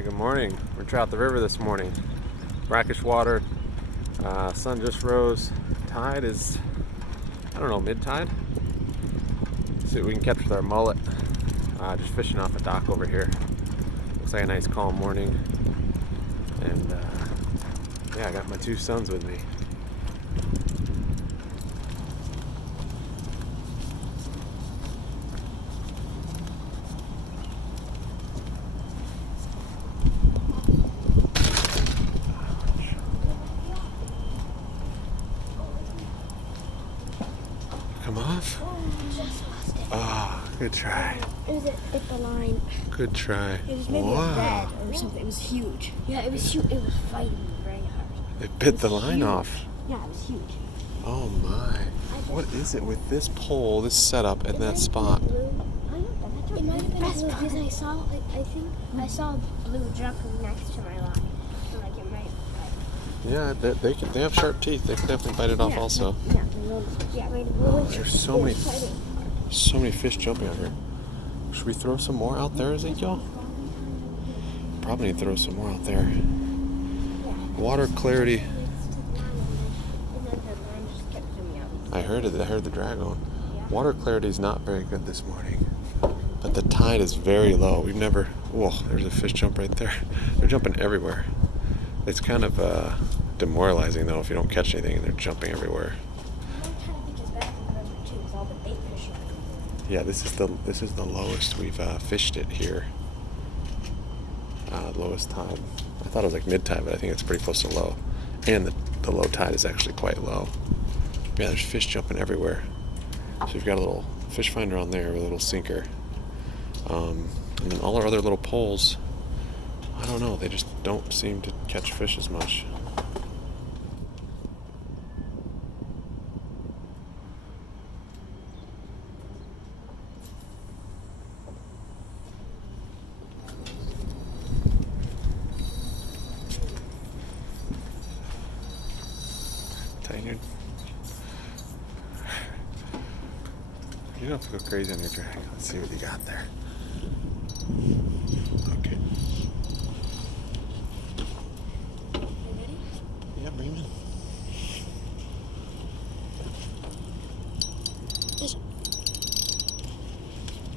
Hi, good morning. We're trout the river this morning. Brackish water. Sun just rose. Tide is, I don't know, mid-tide. See what we can catch with our mullet. Just fishing off a dock over here. Looks like a nice calm morning. And yeah, I got my two sons with me. Come off? Just lost it. Ah, oh, good try. It bit the line. Good try. It was maybe red or something. It was huge. Yeah, it was huge. It was fighting me very hard. It bit the line huge. off. Yeah, it was huge. Oh my. What is it with this pole, this setup, and that spot? It might have been blue because I saw, I saw blue jumping next to my line. So like it might. Yeah, they have sharp teeth. They can definitely bite it off also. Yeah, There's so many fish jumping out here. Should we throw some more out there, Ezekiel? Probably need to throw some more out there. Water clarity. I heard it. I heard the drag on. Water clarity is not very good this morning, but the tide is very low. We've never. Whoa! There's a fish jump right there. They're jumping everywhere. It's kind of demoralizing though if you don't catch anything and they're jumping everywhere. Yeah, this is the lowest we've fished it here. Lowest tide. I thought it was like mid tide, but I think it's pretty close to low. And the low tide is actually quite low. Yeah, there's fish jumping everywhere. So we've got a little fish finder on there with a little sinker. And then all our other little poles, I don't know, they just don't seem to catch fish as much. You don't have to go crazy on your drag. Let's see what you got there. Okay. Yeah, bring him in.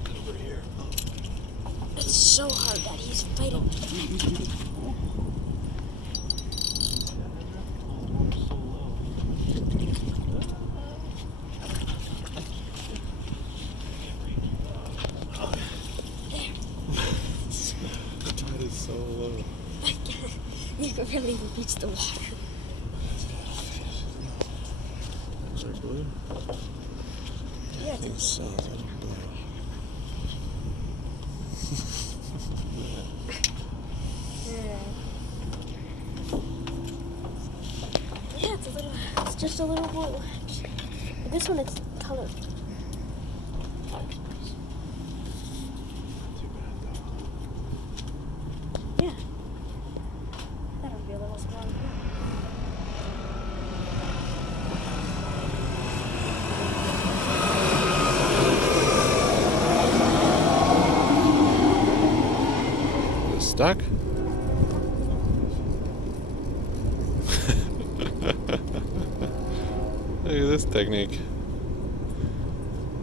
Over here. It's so hard that he's fighting. So low. You can really reach the water. Is there blue? Yeah, I think so. Is that blue? Yeah, it's just a little blue. But this one it's colored. Yeah. That'll be a little small. Is it stuck? Look at this technique.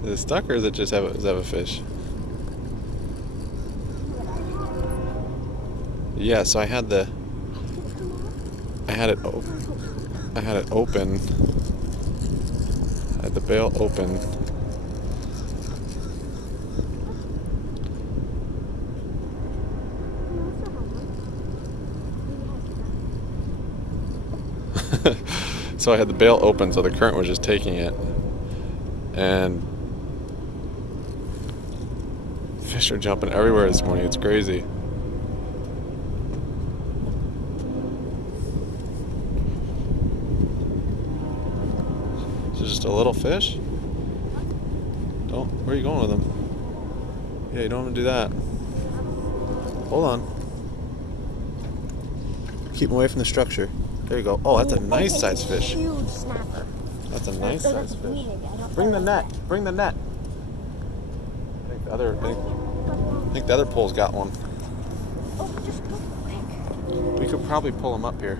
Is it stuck or does it just have a fish? Yeah, so I had it open. I had the bail open. So I had the bail open, so the current was just taking it, and fish are jumping everywhere this morning. It's crazy. Is it just a little fish? Where are you going with them? Yeah, you don't want to do that. Hold on. Keep them away from the structure. There you go. Oh, that's a nice sized fish. Huge snapper. That's a nice sized fish. Bring the net. Bring the net. I think the other pole's got one. Oh, just go. could probably pull them up here.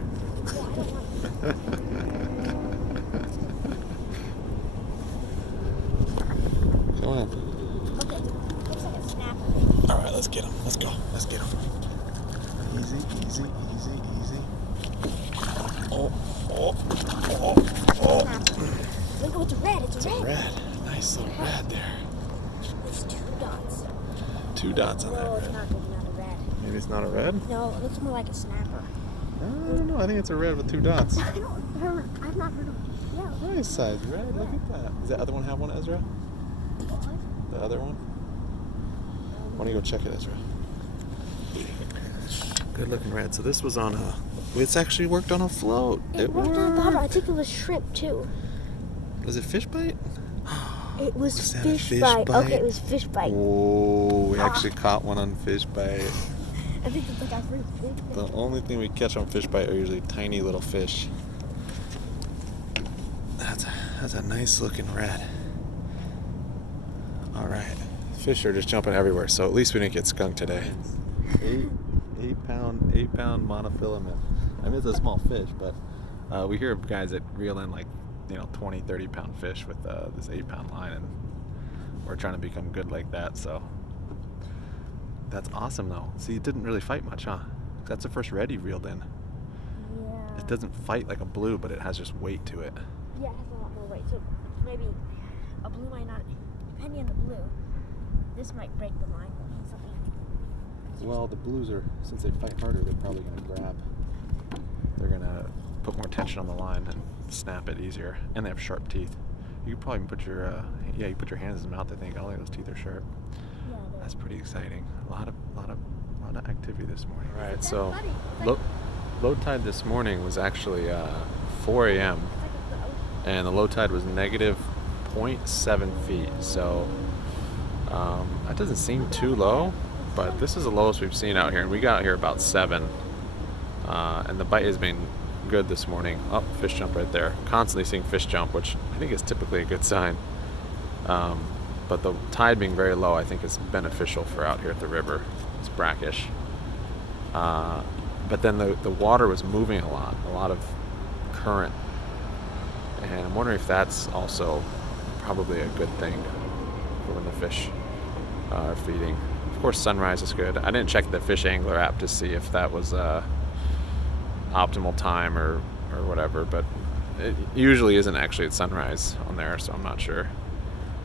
Go on. Okay, looks like a snapper. All right, let's get him. Let's go. Let's get him. Easy, easy, easy, easy. Oh, oh, oh, oh. Look, it's red. It's red. Red. Nice little red there. It's 2 dots. 2 dots on No, that it's red. not a red. Maybe it's not a red? No, it looks more like a snapper. I don't know. I think it's a red with 2 dots. I've not heard of. Yeah. Nice size red. Look at that. Does that other one have one, Ezra? The other one? Why don't you go check it, Ezra? Good looking red. So this was on a. It's actually worked on a float. It worked on the bottom. I think it was shrimp too. Was it fish bite? It was that a fish fish bite. bite? Okay, it was fish bite. Oh, we actually caught one on fish bite. I think it's like our first big fish. The only thing we catch on fish bite are usually tiny little fish. That's a nice looking red. All right, fish are just jumping everywhere. So at least we didn't get skunked today. 8 pound monofilament. I mean, it's a small fish, but we hear of guys that reel in like 20, 30 pound fish with this 8 pound line, and we're trying to become good like that. So that's awesome though. See, it didn't really fight much, huh? That's the first red he reeled in. Yeah. It doesn't fight like a blue, but it has just weight to it. Yeah, it has a lot more weight. So maybe a blue might not, depending on the blue, this might break the line. Something. Well, the blues are, since they fight harder, they're probably going to grab. They're going to put more tension on the line and snap it easier. And they have sharp teeth. You could probably put your, you put your hands in the mouth. I think all of those teeth are sharp. Yeah, That's pretty exciting. A lot of activity this morning. All right, so low tide this morning was actually 4 a.m. and the low tide was negative 0.7 feet. So that doesn't seem too low, but this is the lowest we've seen out here, and we got out here about 7. And the bite has been good this morning. Oh, fish jump right there. Constantly seeing fish jump, which I think is typically a good sign. But the tide being very low, I think, is beneficial for out here at the river. It's brackish. But then the water was moving a lot of current. And I'm wondering if that's also probably a good thing for when the fish are feeding. Of course, sunrise is good. I didn't check the Fish Angler app to see if that was optimal time or whatever, but it usually isn't actually at sunrise on there, so I'm not sure.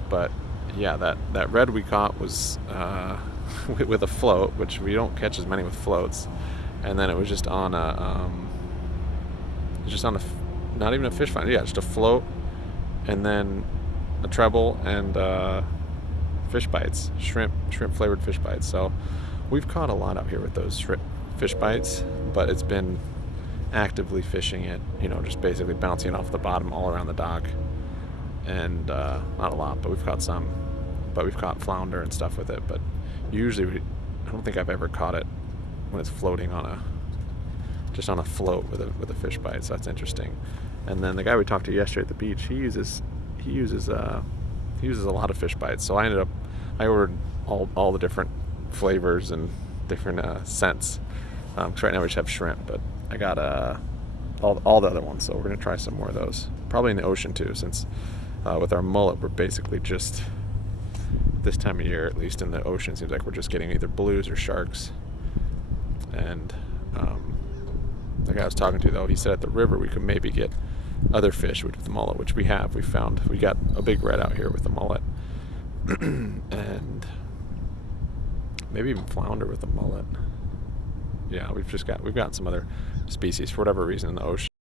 But yeah, that red we caught was with a float, which we don't catch as many with floats, and then it was just on a not even a fish finder, just a float, and then a treble and fish bites, shrimp flavored fish bites. So we've caught a lot out here with those fish bites, but it's been actively fishing it, just basically bouncing it off the bottom all around the dock, and not a lot, but we've caught some. But we've caught flounder and stuff with it, but usually I don't think I've ever caught it when it's floating just on a float with a fish bite. So that's interesting. And then the guy we talked to yesterday at the beach, he uses a lot of fish bites. So I ordered all the different flavors and different scents. Because right now we just have shrimp, but I got all the other ones. So we're gonna try some more of those. Probably in the ocean too, since with our mullet we're basically just, this time of year at least in the ocean, seems like we're just getting either blues or sharks. And the guy I was talking to though, he said at the river we could maybe get other fish with the mullet, which we have. We got a big red out here with the mullet, and maybe even flounder with the mullet. Yeah, we've got some other species for whatever reason in the ocean.